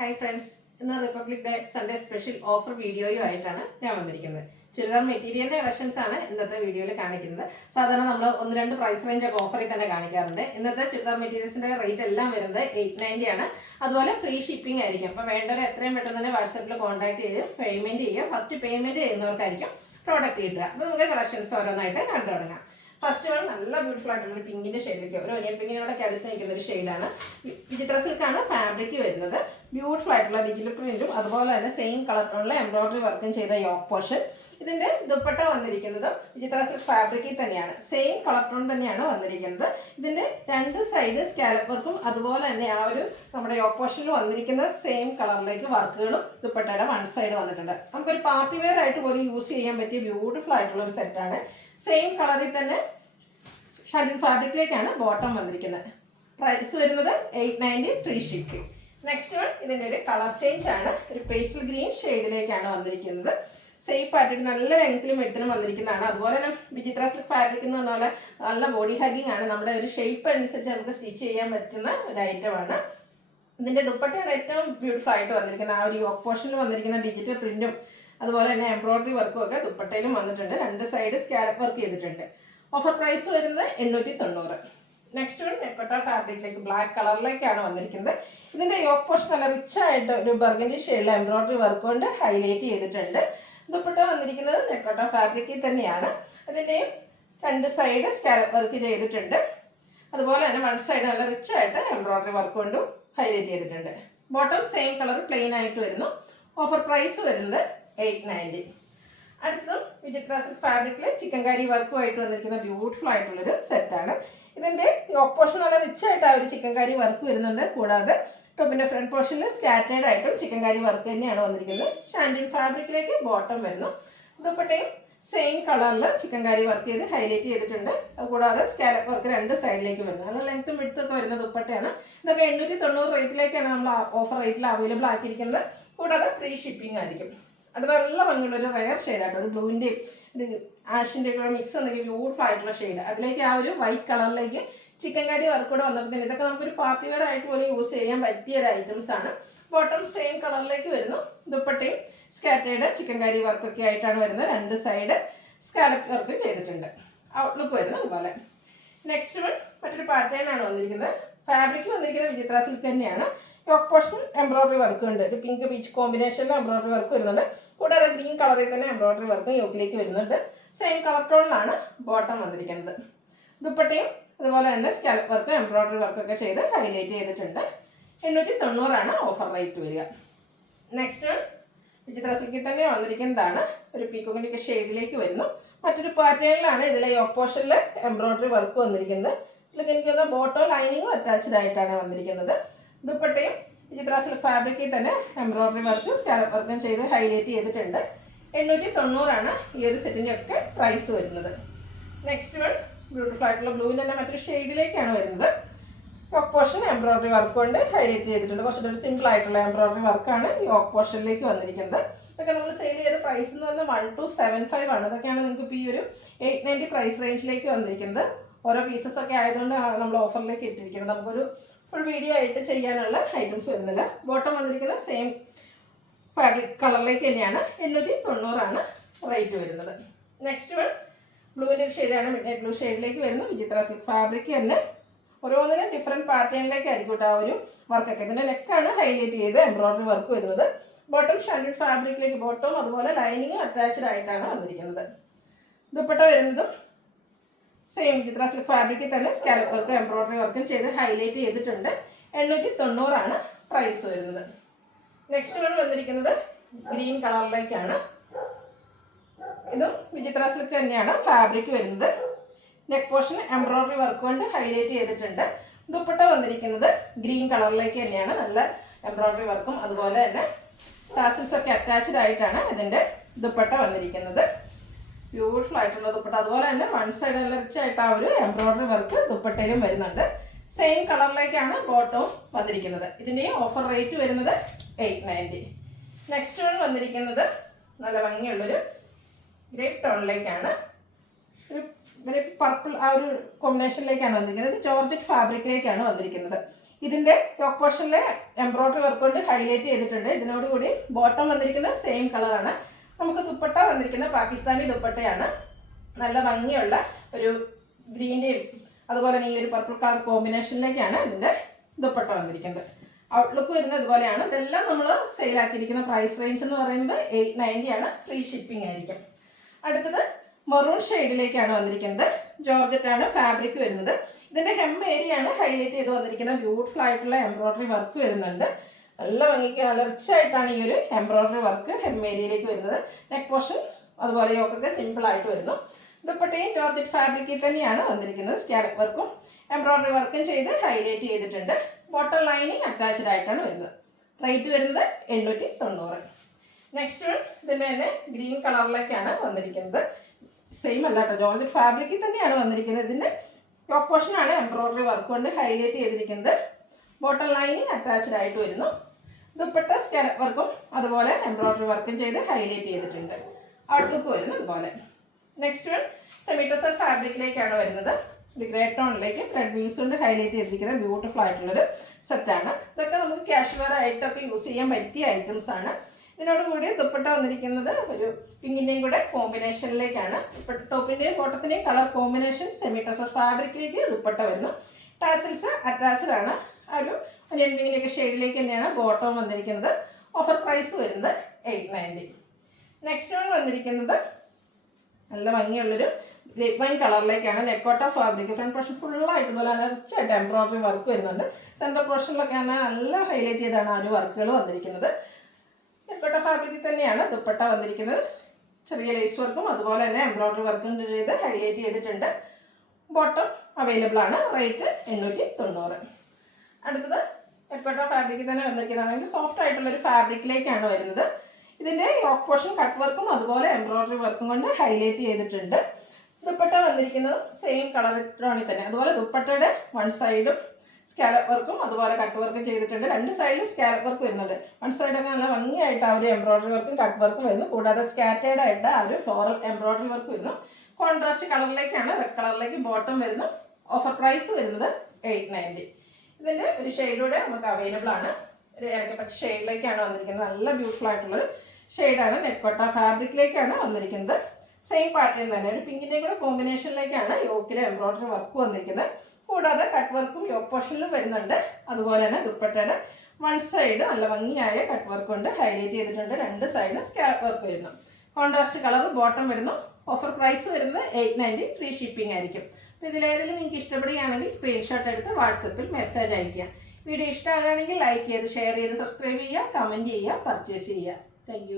Hi friends, ഇന്ന് Republic Day Sunday special offer വീഡിയോയുമായിട്ടാണ് ഞാൻ വന്നിരിക്കുന്നത്. ചുരിദാർ മെറ്റീരിയലിന്റെ കളക്ഷൻസ് ആണ് ഇന്നത്തെ വീഡിയോയിൽ കാണിക്കുന്നത്. സാധാരണ നമ്മൾ 1-2 പ്രൈസ് റേഞ്ച് ഒക്കെ ഓഫറിൽ തന്നെ കാണിക്കാറുണ്ട്. ഇന്നത്തെ ചുരിദാർ മെറ്റീരിയൽസിന്റെ റേറ്റ് എല്ലാം വരുന്നത് 890 ആണ്. അതുപോലെ ഫ്രീ ഷിപ്പിംഗ് ആയിരിക്കും. അപ്പോൾ വേണ്ടവർ എത്രയും പെട്ടെന്ന് തന്നെ വാട്സാപ്പിൽ കോൺടാക്ട് ചെയ്ത് പേയ്മെന്റ് ചെയ്യുക. ഫസ്റ്റ് പേയ്മെന്റ് ചെയ്യുന്നവർക്കായിരിക്കും പ്രോഡക്റ്റ് കിട്ടുക. അപ്പോൾ നമുക്ക് കളക്ഷൻസ് ഓരോന്നായിട്ട് കണ്ടു തുടങ്ങാം. ഫസ്റ്റ് വൺ നല്ല ബ്യൂട്ടിഫുൾ ആയിട്ടുള്ള ഒരു പിങ്കിന്റെ ഷെയ്ഡിലേക്ക്, ഒരു ഒനിയൻ പിങ്കിനോടൊക്കെ അടുത്ത് നിൽക്കുന്ന ഒരു ഷെയ്ഡാണ്. വിചിത്ര സിൽക്കാണ് ഫാബ്രിക് വരുന്നത്. ബ്യൂട്ടിഫുൾ ആയിട്ടുള്ള ഡിജിറ്റൽ പ്രിന്റും അതുപോലെ തന്നെ സെയിം കളർ ടോണിലെ എംബ്രോയിഡറി വർക്കും ചെയ്ത യോക്ക് പോർഷൻ. ഇതിന്റെ ദുപ്പട്ട വന്നിരിക്കുന്നത് വിചിത്ര സിൽക്ക് ഫാബ്രിക്കിൽ തന്നെയാണ്, സെയിം കളർ ടോൺ തന്നെയാണ് വന്നിരിക്കുന്നത്. ഇതിന്റെ രണ്ട് സൈഡ് സ്കാലപ്പ് വർക്കും അതുപോലെ തന്നെ ആ ഒരു നമ്മുടെ യോക്ക് പോർഷനിൽ വന്നിരിക്കുന്ന സെയിം കളറിലേക്ക് വർക്കുകളും ദുപ്പട്ടയുടെ വൺ സൈഡ് വന്നിട്ടുണ്ട്. നമുക്കൊരു പാർട്ടി വെയർ ആയിട്ട് പോലും യൂസ് ചെയ്യാൻ പറ്റിയ ബ്യൂട്ടിഫുൾ ആയിട്ടുള്ള ഒരു സെറ്റാണ്. സെയിം കളറിൽ തന്നെ ഷാൻഡിൽ ഫാബ്രിക്കിലേക്കാണ് ബോട്ടം വന്നിരിക്കുന്നത്. പ്രൈസ് വരുന്നത് 890 ഫ്രീ ഷിപ്പിംഗ്. നെക്സ്റ്റ് വൺ ഇതിൻ്റെ ഒരു കളർ ചേഞ്ച് ആണ്. ഒരു പേസ്റ്റൽ ഗ്രീൻ ഷെയ്ഡിലേക്കാണ് വന്നിരിക്കുന്നത്. സെയിം പാറ്റേൺ നല്ല ലെങ്ത്തിലും എഴുത്തിലും വന്നിരിക്കുന്നതാണ്. അതുപോലെ തന്നെ വിചിത്ര സിൽക്ക് ഫാബ്രിക് എന്ന് പറഞ്ഞാൽ നല്ല ബോഡി ഹഗിങ് ആണ്. നമ്മുടെ ഒരു ഷേപ്പ് അനുസരിച്ച് നമുക്ക് സ്റ്റിച്ച് ചെയ്യാൻ പറ്റുന്ന ഒരു ഐറ്റമാണ്. ഇതിൻ്റെ ദുപ്പട്ടയാണ് ഏറ്റവും ബ്യൂട്ടിഫുൾ ആയിട്ട് വന്നിരിക്കുന്നത്. ആ ഒരു യോക്ക് പോർഷനിൽ വന്നിരിക്കുന്ന ഡിജിറ്റൽ പ്രിന്റും അതുപോലെ തന്നെ എംബ്രോയിഡറി വർക്കും ഒക്കെ ദുപ്പട്ടയിലും വന്നിട്ടുണ്ട്. രണ്ട് സൈഡ് സ്കാലപ്പ് വർക്ക് ചെയ്തിട്ടുണ്ട്. ഓഫർ പ്രൈസ് വരുന്നത് 890. നെക്സ്റ്റ് വൺ നെക്കോട്ട ഫാബ്രിക്കിലേക്ക് ബ്ലാക്ക് കളറിലേക്കാണ് വന്നിരിക്കുന്നത്. ഇതിന്റെ യോക്ക് പോർഷൻ നല്ല റിച്ച് ആയിട്ട് ഒരു ബർഗൻഡി ഷെയ്ഡിൽ എംബ്രോയിഡറി വർക്ക് കൊണ്ട് ഹൈലൈറ്റ് ചെയ്തിട്ടുണ്ട്. ദുപ്പട്ട വന്നിരിക്കുന്നത് നെക്കോട്ട ഫാബ്രിക്കിൽ തന്നെയാണ്. അതിൻ്റെയും രണ്ട് സൈഡ് സ്കാലപ്പ് വർക്ക് ചെയ്തിട്ടുണ്ട്. അതുപോലെ തന്നെ വൺ സൈഡ് നല്ല റിച്ച് ആയിട്ട് എംബ്രോയിഡറി വർക്ക് കൊണ്ടും ഹൈലൈറ്റ് ചെയ്തിട്ടുണ്ട്. ബോട്ടം സെയിം കളർ പ്ലെയിൻ ആയിട്ട് വരുന്നു. ഓഫർ പ്രൈസ് വരുന്നത് 890. അടുത്തതും വിചിത്ര സിൽക്ക് ഫാബ്രിക്കിൽ ചിക്കൻകാരി വർക്കുമായിട്ട് വന്നിരിക്കുന്ന ബ്യൂട്ടിഫുൾ ആയിട്ടുള്ളൊരു സെറ്റാണ്. ഇതിൻ്റെ യോക്ക് പോർഷൻ നല്ല റിച്ച് ആയിട്ട് ആ ഒരു ചിക്കൻകാരി വർക്ക് വരുന്നുണ്ട്. കൂടാതെ ടോപ്പിൻ്റെ ഫ്രണ്ട് പോർഷനിൽ സ്കാറ്റേഡ് ആയിട്ടും ചിക്കൻകാരി വർക്ക് തന്നെയാണ് വന്നിരിക്കുന്നത്. ഷാൻഡിൽ ഫാബ്രിക്കിലേക്ക് ബോട്ടം വരുന്നു. ദുപ്പട്ടയും സെയിം കളറിൽ ചിക്കൻകാരി വർക്ക് ചെയ്ത് ഹൈലൈറ്റ് ചെയ്തിട്ടുണ്ട്. അതുകൂടാതെ സ്കാലപ്പ് വർക്ക് രണ്ട് സൈഡിലേക്ക് വരുന്നത്. നല്ല ലെങ്ത്തും വിഡ്ത്തും ഒക്കെ വരുന്ന ദുപ്പട്ടയാണ്. ഇതൊക്കെ 890 റേറ്റിലേക്കാണ് നമ്മൾ ഓഫർ റേറ്റിൽ അവൈലബിൾ ആക്കിയിരിക്കുന്നത്. കൂടാതെ ഫ്രീ ഷിപ്പിംഗ് ആയിരിക്കും. അത് നല്ല ഭംഗിയുള്ള ഒരു റയർ ഷെയ്ഡായിട്ട് ഒരു ബ്ലൂവിൻ്റെയും ഒരു ആഷിൻ്റെയും കൂടെ മിക്സ് വന്നെങ്കിൽ ബ്യൂട്ടിഫുൾ ആയിട്ടുള്ള ഷെയ്ഡ്. അതിലേക്ക് ആ ഒരു വൈറ്റ് കളറിലേക്ക് ചിക്കൻകാരി വർക്ക് കൂടെ വന്നിട്ടുണ്ട്. ഇതൊക്കെ നമുക്കൊരു പാർട്ടി വെയർ ആയിട്ട് പോലും യൂസ് ചെയ്യാൻ പറ്റിയ ഒരു ഐറ്റംസ് ആണ്. ബോട്ടം സെയിം കളറിലേക്ക് വരുന്നു. ദുപ്പട്ടയും സ്കാറ്റേഡ് ചിക്കൻകാരി വർക്കൊക്കെ ആയിട്ടാണ് വരുന്നത്. രണ്ട് സൈഡ് സ്കാലപ്പ് വർക്ക് ചെയ്തിട്ടുണ്ട്. ഔട്ട്ലുക്ക് വരുന്നത് അതുപോലെ. നെക്സ്റ്റ് വൺ മറ്റൊരു പാറ്റേൺ ആണ് വന്നിരിക്കുന്നത്. ഫാബ്രിക് വന്നിരിക്കുന്നത് വിചിത്ര സിൽക്ക് തന്നെയാണ്. യോക്ക് പോർഷൻ എംബ്രോയിഡറി വർക്ക് ഉണ്ട്. ഒരു പിങ്ക് പീച്ച് കോമ്പിനേഷനിൽ എംബ്രോയിഡറി വർക്ക് വരുന്നുണ്ട്. കൂടാതെ ഗ്രീൻ കളറിൽ തന്നെ എംബ്രോയിഡറി വർക്ക് യോക്കിലേക്ക് വരുന്നുണ്ട്. സെയിം കളർ ടോണിലാണ് ബോട്ടം വന്നിരിക്കുന്നത്. ദുപ്പട്ടയും അതുപോലെ തന്നെ സ്കാലപ്പ് വർക്ക് എംബ്രോയിഡറി വർക്കൊക്കെ ചെയ്ത് ഹൈലൈറ്റ് ചെയ്തിട്ടുണ്ട്. 890 ഓഫർ റേറ്റ് വരിക. നെക്സ്റ്റ് വിചിത്ര സിൽക്കിൽ തന്നെ വന്നിരിക്കുന്നതാണ്. ഒരു പീക്കോക്കിൻ്റെ ഷെയ്ഡിലേക്ക് വരുന്നു. മറ്റൊരു പാറ്റേണിലാണ് ഇതിലെ യോക്ക് പോർഷനിൽ എംബ്രോയിഡറി വർക്ക് വന്നിരിക്കുന്നത്. ഇതിലേക്ക് എനിക്ക് തോന്നുന്ന ബോട്ടോ ലൈനിങ്ങും അറ്റാച്ച്ഡ് ആയിട്ടാണ് വന്നിരിക്കുന്നത്. ദുപ്പട്ടയും വിചിത്ര സിൽക്ക് ഫാബ്രിക്കിൽ തന്നെ എംബ്രോയിഡറി വർക്കും സ്കാലപ്പ് വർക്കും ചെയ്ത് ഹൈലൈറ്റ് ചെയ്തിട്ടുണ്ട്. 890 ഈ ഒരു സെറ്റിൻ്റെ ഒക്കെ പ്രൈസ് വരുന്നത്. നെക്സ്റ്റ് വൺ ബ്യൂട്ടിഫുൾ ആയിട്ടുള്ള ബ്ലൂവിൻ്റെ തന്നെ മറ്റൊരു ഷെയ്ഡിലേക്കാണ് വരുന്നത്. യോക്ക് പോർഷൻ എംബ്രോയിഡറി വർക്ക് കൊണ്ട് ഹൈലൈറ്റ് ചെയ്തിട്ടുണ്ട്. കുറച്ചുകൂടി ഒരു സിമ്പിൾ ആയിട്ടുള്ള എംബ്രോയിഡറി വർക്കാണ് യോക്ക് പോർഷനിലേക്ക് വന്നിരിക്കുന്നത്. ഇതൊക്കെ നമ്മൾ സെയിൽ ചെയ്ത പ്രൈസ് എന്ന് പറഞ്ഞാൽ 1275 ആണ്. ഇതൊക്കെയാണ് നിങ്ങൾക്ക് ഇപ്പോൾ ഈ ഒരു 890 പ്രൈസ് റേഞ്ചിലേക്ക് വന്നിരിക്കുന്നത്. ഓരോ പീസസ് ഒക്കെ ആയതുകൊണ്ട് നമ്മൾ ഓഫറിലേക്ക് ഇട്ടിരിക്കുന്നത്. നമുക്കൊരു ഫുൾ വീഡിയോ ആയിട്ട് ചെയ്യാനുള്ള ഐറ്റംസ് വരുന്നില്ല. ബോട്ടം വന്നിരിക്കുന്ന സെയിം ഫാബ്രിക് കളറിലേക്ക് തന്നെയാണ്. 890 റേറ്റ് വരുന്നത്. നെക്സ്റ്റ് വൺ ബ്ലൂവിൻ്റെ ഷെയ്ഡാണ്. മിഡ് നൈറ്റ് ബ്ലൂ ഷെയ്ഡിലേക്ക് വരുന്നു. വിചിത്ര സിൽക്ക് ഫാബ്രിക് തന്നെ ഓരോന്നിനും ഡിഫറെൻറ്റ് പാറ്റേണിലേക്കായിരിക്കും കേട്ടോ ആ ഒരു വർക്കൊക്കെ. ഇതിൻ്റെ നെക്കാണ് ഹൈലൈറ്റ് ചെയ്ത് എംബ്രോയിഡറി വർക്ക് വരുന്നത്. ബോട്ടം ഷാൻഡിൽ ഫാബ്രിക്കിലേക്ക് ബോട്ടവും അതുപോലെ ലൈനിങ്ങും അറ്റാച്ച്ഡ് ആയിട്ടാണ് വന്നിരിക്കുന്നത്. ദുപ്പട്ട വരുന്നതും സെയിം വിചിത്ര സിൽക്ക് ഫാബ്രിക്കിൽ തന്നെ സ്കാലപ്പ് വർക്കും എംബ്രോയിഡറി വർക്കും ചെയ്ത് ഹൈലൈറ്റ് ചെയ്തിട്ടുണ്ട്. 890 പ്രൈസ് വരുന്നത്. നെക്സ്റ്റ് വൺ വന്നിരിക്കുന്നത് ഗ്രീൻ കളറിലേക്കാണ്. ഇതും വിചിത്ര സിൽക്ക് തന്നെയാണ് ഫാബ്രിക് വരുന്നത്. നെക്ക് പോർഷൻ എംബ്രോയിഡറി വർക്ക് കൊണ്ട് ഹൈലൈറ്റ് ചെയ്തിട്ടുണ്ട്. ദുപ്പട്ട വന്നിരിക്കുന്നത് ഗ്രീൻ കളറിലേക്ക് തന്നെയാണ്. നല്ല എംബ്രോയിഡറി വർക്കും അതുപോലെ തന്നെ ടാസിൽസ് ഒക്കെ അറ്റാച്ച്ഡ് ആയിട്ടാണ് ഇതിൻ്റെ ദുപ്പട്ട വന്നിരിക്കുന്നത്. ബ്യൂട്ടിഫുൾ ആയിട്ടുള്ള ദുപ്പട്ട. അതുപോലെ തന്നെ വൺ സൈഡ് നല്ല റിച്ച് ആയിട്ട് ആ ഒരു എംബ്രോയിഡറി വർക്ക് ദുപ്പട്ടയിലും വരുന്നുണ്ട്. സെയിം കളറിലേക്കാണ് ബോട്ടവും വന്നിരിക്കുന്നത്. ഇതിൻ്റെയും ഓഫർ റേറ്റ് വരുന്നത് 890. നെക്സ്റ്റ് വൺ വന്നിരിക്കുന്നത് നല്ല ഭംഗിയുള്ളൊരു ഗ്രേപ്പ് ടോണിലേക്കാണ്. ഒരു പർപ്പിൾ ആ ഒരു കോമ്പിനേഷനിലേക്കാണ് വന്നിരിക്കുന്നത്. ജോർജറ്റ് ഫാബ്രിക്കിലേക്കാണ് വന്നിരിക്കുന്നത്. ഇതിൻ്റെ യോക്ക് പോർഷനിലെ എംബ്രോയ്ഡറി വർക്ക് കൊണ്ട് ഹൈലൈറ്റ് ചെയ്തിട്ടുണ്ട്. ഇതിനോടുകൂടി ബോട്ടം വന്നിരിക്കുന്നത് സെയിം കളറാണ്. നമുക്ക് ദുപ്പട്ട വന്നിരിക്കുന്നത് പാകിസ്ഥാനി ദുപ്പട്ടയാണ്. നല്ല ഭംഗിയുള്ള ഒരു ഗ്രീൻ്റെയും അതുപോലെ തന്നെ ഈ ഒരു പർപ്പിൾ കളർ കോമ്പിനേഷനിലേക്കാണ് ഇതിൻ്റെ ദുപ്പട്ട വന്നിരിക്കുന്നത്. ഔട്ട്ലുക്ക് വരുന്നത് ഇതുപോലെയാണ്. ഇതെല്ലാം നമ്മൾ സെയിലാക്കിയിരിക്കുന്ന പ്രൈസ് റേഞ്ച് എന്ന് പറയുന്നത് 890 ആണ്. ഫ്രീ ഷിപ്പിംഗ് ആയിരിക്കും. അടുത്തത് മെറൂൺ ഷെയ്ഡിലേക്കാണ് വന്നിരിക്കുന്നത്. ജോർജറ്റാണ് ഫാബ്രിക് വരുന്നത്. ഇതിൻ്റെ ഹെം ഏരിയയാണ് ഹൈലൈറ്റ് ചെയ്ത് വന്നിരിക്കുന്നത്. ബ്യൂട്ടിഫുൾ ആയിട്ടുള്ള എംബ്രോയ്ഡറി വർക്ക് വരുന്നുണ്ട്. നല്ല ഭംഗിക്ക് നല്ല റിച്ച് ആയിട്ടാണ് ഈ ഒരു എംബ്രോയ്ഡറി വർക്ക് ഹെം ഏരിയയിലേക്ക് വരുന്നത്. നെക്ക് പോർഷൻ അതുപോലെ യോക്കൊക്കെ സിമ്പിൾ ആയിട്ട് വരുന്നു. ദുപ്പട്ടയും ജോർജറ്റ് ഫാബ്രിക്കിൽ തന്നെയാണ് വന്നിരിക്കുന്നത്. സ്കാലപ്പ് വർക്കും എംബ്രോയ്ഡറി വർക്കും ചെയ്ത് ഹൈലൈറ്റ് ചെയ്തിട്ടുണ്ട്. ബോട്ടം ലൈനിങ് അറ്റാച്ച്ഡ് ആയിട്ടാണ് വരുന്നത്. റേറ്റ് വരുന്നത് 890. നെക്സ്റ്റ് ഇതിൻ്റെ തന്നെ ഗ്രീൻ കളറിലേക്കാണ് വന്നിരിക്കുന്നത്. സെയിം അല്ല കേട്ടോ, ജോർജറ്റ് ഫാബ്രിക്കിൽ തന്നെയാണ് വന്നിരിക്കുന്നത്. ഇതിൻ്റെ ടോപ്പ് പോർഷനാണ് എംബ്രോയ്ഡറി വർക്ക് കൊണ്ട് ഹൈലൈറ്റ് ചെയ്തിരിക്കുന്നത്. ബോട്ടം ലൈനിങ് അറ്റാച്ച്ഡ് ആയിട്ട് വരുന്നു. ദുപ്പട്ട സ്കാലപ്പ് വർക്കും അതുപോലെ എംബ്രോയ്ഡറി വർക്കും ചെയ്ത് ഹൈലൈറ്റ് ചെയ്തിട്ടുണ്ട്. ഔട്ട്ലുക്ക് വരുന്നത് അതുപോലെ. നെക്സ്റ്റ് വൺ സെമി ടസർ ഫാബ്രിക്കിലേക്കാണ് വരുന്നത്. ഇത് ഗ്രേ ടോണിലേക്ക് ത്രെഡ് വീവ്സ് കൊണ്ട് ഹൈലൈറ്റ് ചെയ്തിരിക്കുന്ന ബ്യൂട്ടിഫുൾ ആയിട്ടുള്ളൊരു സെറ്റാണ്. ഇതൊക്കെ നമുക്ക് കാഷ്വർ ആയിട്ടൊക്കെ യൂസ് ചെയ്യാൻ പറ്റിയ ഐറ്റംസ് ആണ്. ഇതിനോടുകൂടി ദുപ്പട്ട വന്നിരിക്കുന്നത് ഒരു പിങ്കിൻ്റെയും കൂടെ കോമ്പിനേഷനിലേക്കാണ്. ടോപ്പിൻ്റെയും ബോട്ടത്തിൻ്റെയും കളർ കോമ്പിനേഷൻ സെമി ടസർ ഫാബ്രിക്കിലേക്ക് ദുപ്പട്ട വരുന്നു. ടാസിൽസ് അറ്റാച്ച്ഡ് ആണ്. ആ ഒരു ഒനിയൻ പിങ്കിൻ്റെയൊക്കെ ഷെയ്ഡിലേക്ക് തന്നെയാണ് ബോട്ടം വന്നിരിക്കുന്നത്. ഓഫർ പ്രൈസ് വരുന്നത് 890. നെക്സ്റ്റ് വൺ വന്നിരിക്കുന്നത് നല്ല ഭംഗിയുള്ളൊരു ഗ്രേപ്പ് വൈൻ കളറിലേക്കാണ്. നെക്കോട്ട ഫാബ്രിക് ഫ്രണ്ട് പോർഷൻ ഫുള്ളായിട്ട് പോലെ നല്ല റിച്ചായിട്ട് എംബ്രോയ്ഡറി വർക്ക് വരുന്നുണ്ട്. സെൻറ്റർ പോർഷനിലൊക്കെ നല്ല ഹൈലൈറ്റ് ചെയ്താണ് ആ ഒരു വർക്കുകൾ വന്നിരിക്കുന്നത്. നെക്കോട്ട ഫാബ്രിക്കിൽ തന്നെയാണ് ദുപ്പട്ട വന്നിരിക്കുന്നത്. ചെറിയ ലേസ് വർക്കും അതുപോലെ തന്നെ എംബ്രോയ്ഡറി വർക്കും ചെയ്ത് ഹൈലൈറ്റ് ചെയ്തിട്ടുണ്ട്. ബോട്ടം അവൈലബിൾ ആണ്. റേറ്റ് 890. അടുത്തത് നെക്കോട്ട ഫാബ്രിക്കിൽ തന്നെ വന്നിരിക്കുന്നതാണെങ്കിൽ സോഫ്റ്റ് ആയിട്ടുള്ളൊരു ഫാബ്രിക്കിലേക്കാണ് വരുന്നത്. ഇതിൻ്റെ യോക്ക് പോർഷൻ കട്ട് വർക്കും അതുപോലെ എംബ്രോയ്ഡറി വർക്കും കൊണ്ട് ഹൈലൈറ്റ് ചെയ്തിട്ടുണ്ട്. ദുപ്പട്ട വന്നിരിക്കുന്നത് സെയിം കളർ ടോണിൽ തന്നെ. അതുപോലെ ദുപ്പട്ടയുടെ വൺ സൈഡും സ്കാലപ്പ് വർക്കും അതുപോലെ കട്ട് വർക്കും ചെയ്തിട്ടുണ്ട്. രണ്ട് സൈഡിലും സ്കാലപ്പ് വർക്ക് വരുന്നുണ്ട്. വൺ സൈഡൊക്കെ നല്ല ഭംഗിയായിട്ട് ആ ഒരു എംബ്രോയ്ഡറി വർക്കും കട്ട് വർക്കും വരുന്നു. കൂടാതെ സ്കാറ്റേഡ് ആയിട്ട് ആ ഒരു ഫ്ലോറൽ എംബ്രോയ്ഡറി വർക്ക് വരുന്നു. കോൺട്രാസ്റ്റ് കളറിലേക്കാണ് റെഡ് കളറിലേക്ക് ബോട്ടം വരുന്നു. ഓഫർ പ്രൈസ് വരുന്നത് 890. ഇതിൻ്റെ ഒരു ഷെയ്ഡൂടെ നമുക്ക് അവൈലബിൾ ആണ്. ഒരു ഏലക്കപ്പച്ച ഷെയ്ഡിലേക്കാണ് വന്നിരിക്കുന്നത്. നല്ല ബ്യൂട്ടിഫുൾ ആയിട്ടുള്ളൊരു ഷെയ്ഡാണ്. നെക്കോട്ട ഫാബ്രിക്കിലേക്കാണ് വന്നിരിക്കുന്നത്. സെയിം പാറ്റേൺ തന്നെ ഒരു പിങ്കിൻ്റെയും കൂടെ കോമ്പിനേഷനിലേക്കാണ് യോക്കിലെ എംബ്രോയ്ഡറി വർക്ക് വന്നിരിക്കുന്നത്. കൂടാതെ കട്ട് വർക്കും യോക്ക് പോർഷനിലും വരുന്നുണ്ട്. അതുപോലെ തന്നെ ദുപ്പട്ടയുടെ വൺ സൈഡ് നല്ല ഭംഗിയായ കട്ട് വർക്ക് കൊണ്ട് ഹൈലൈറ്റ് ചെയ്തിട്ടുണ്ട്. രണ്ട് സൈഡിന് സ്കാലപ്പ് വർക്ക് വരുന്നു. കോൺട്രാസ്റ്റ് കളർ ബോട്ടം വരുന്നു. ഓഫർ പ്രൈസ് വരുന്നത് 890. ഫ്രീ ഷിപ്പിംഗ് ആയിരിക്കും. അപ്പോൾ ഇതിലേതെങ്കിലും നിങ്ങൾക്ക് ഇഷ്ടപ്പെടുകയാണെങ്കിൽ സ്ക്രീൻഷോട്ട് എടുത്ത് വാട്സപ്പിൽ മെസ്സേജ് അയയ്ക്കുക. വീഡിയോ ഇഷ്ടമാകുകയാണെങ്കിൽ ലൈക്ക് ചെയ്ത് ഷെയർ ചെയ്ത് സബ്സ്ക്രൈബ് ചെയ്യുക, കമൻറ്റ് ചെയ്യുക, പർച്ചേസ് ചെയ്യുക. താങ്ക്